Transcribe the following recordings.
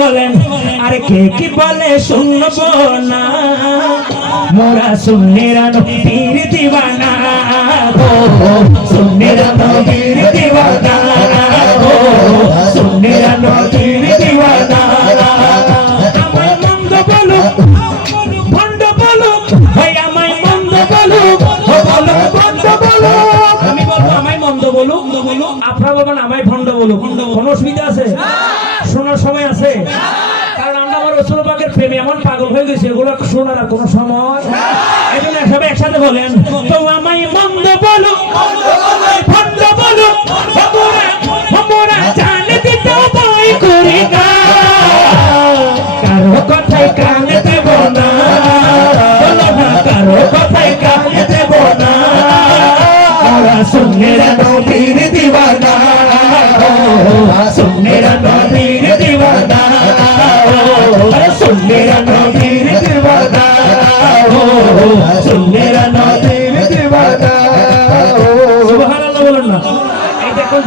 বলেন আরে কে কি বলে শুনব না? মোরা সুন্নিরা নবীর দিওয়ানা গো সুন্নিরা নবীর দিওয়ানা গো সুন্নিরা নবীর দিওয়ানা আমায় মন্দ বলুক ভণ্ড বলুক ভাই আমায় মন্দ বলুক ও ভণ্ড বলুক। আমি বলব আমায় মন্দ বলুক বলুক আপনারা বলবেন আমায় ভণ্ড বলুক। কোনো অসুবিধা আছে? শোনার সময় আছে। কারণ আমরা আমার রসুল পাকের প্রেমে এমন পাগল হয়ে গেছে, এগুলো শোনার সময় সবাই একসাথে বলেন, তো আমায় মন্দ বলুক ভণ্ড বলুক আমরা না। কারও কথায় কান দেব না, বলো কারও কথায় কান দেব না।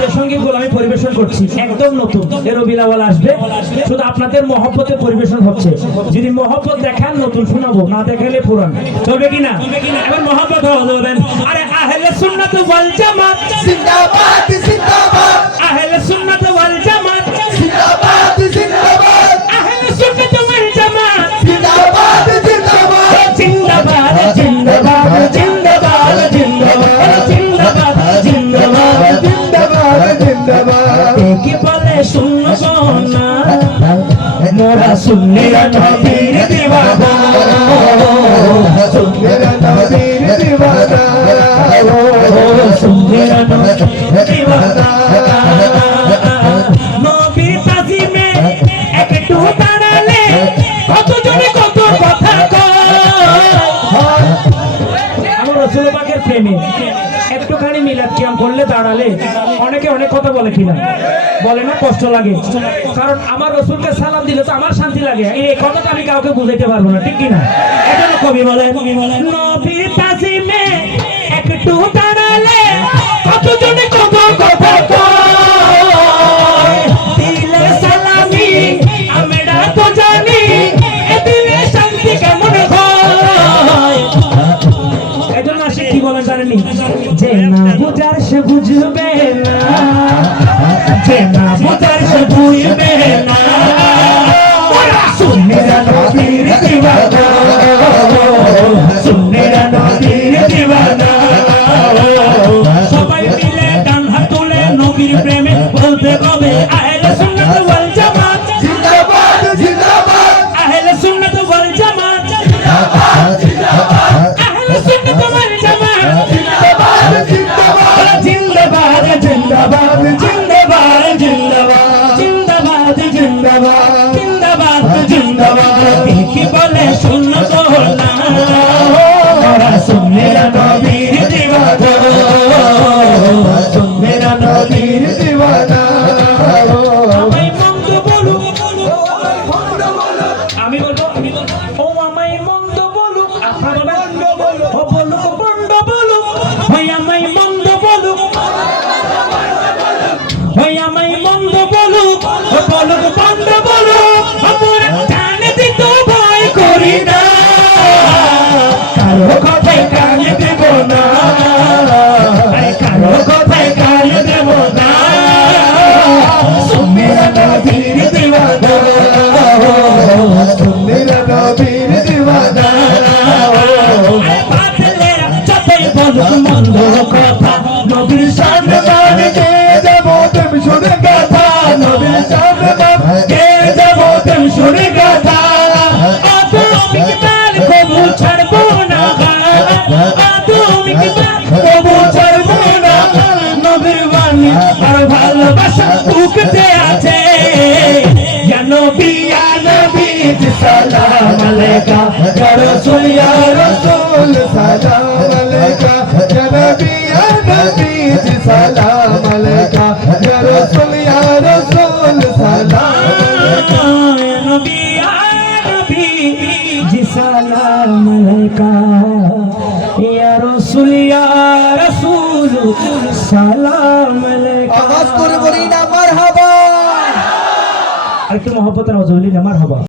যে সঙ্গীতগুলো আমি পরিবেশন করছি একদম নতুন। এরও বিলাওয়াল আসবে। শুধু আপনাদের মহব্বতে পরিবেশন হচ্ছে। যদি মহব্বত দেখান নতুন শোনাবো। না দেখালে পুরান। চলবে কিনা? এবার মহব্বত হওয়া আরে আহলে সুন্নাত ওয়াল জামাত। জিন্দাবাদ। শুনব মোরা সুন্নিরা নবীর দিওয়ানা মেরা নবীর দিওয়ানা সুন্নিরা নবীর দিওয়ানা নবীর তাজিমে একটু দাঁড়ালে কত কত কথা কয়। আমার রসুল পাকের প্রেমে। মিলাদ কিয়াম করলে দাঁড়ালে অনেকে অনেক কথা বলে কিনা বলে না, কষ্ট লাগে। কারণ আমার রসুলকে সালাম দিলে তো আমার শান্তি লাগে। এই কথাটা আমি কাউকে বুঝাইতে পারব না, ঠিক কিনা এটা কবি বলে নবীর তাজিমে একটু বুঝবে না। যে বুঝার সে বুঝবে না। যতই মন্দ কথা নবীর সামনে আমি কে যাব তুমি শুনে গাথা নবীর সামনে কে যাব তুমি শুনে গাথা আদমিক তার কবু ছাড়বো না আদমিক তার কবু ছাড়বো না নবীর বাণী আর ভালোবাসা বুকতে আছে ইয়া নবী ইয়া সালাম আলাইকা ইয়া ইয়া রসুল সালাম ইয়া আর কি মহব্বতের আওয়াজ বলি না মারহাবা।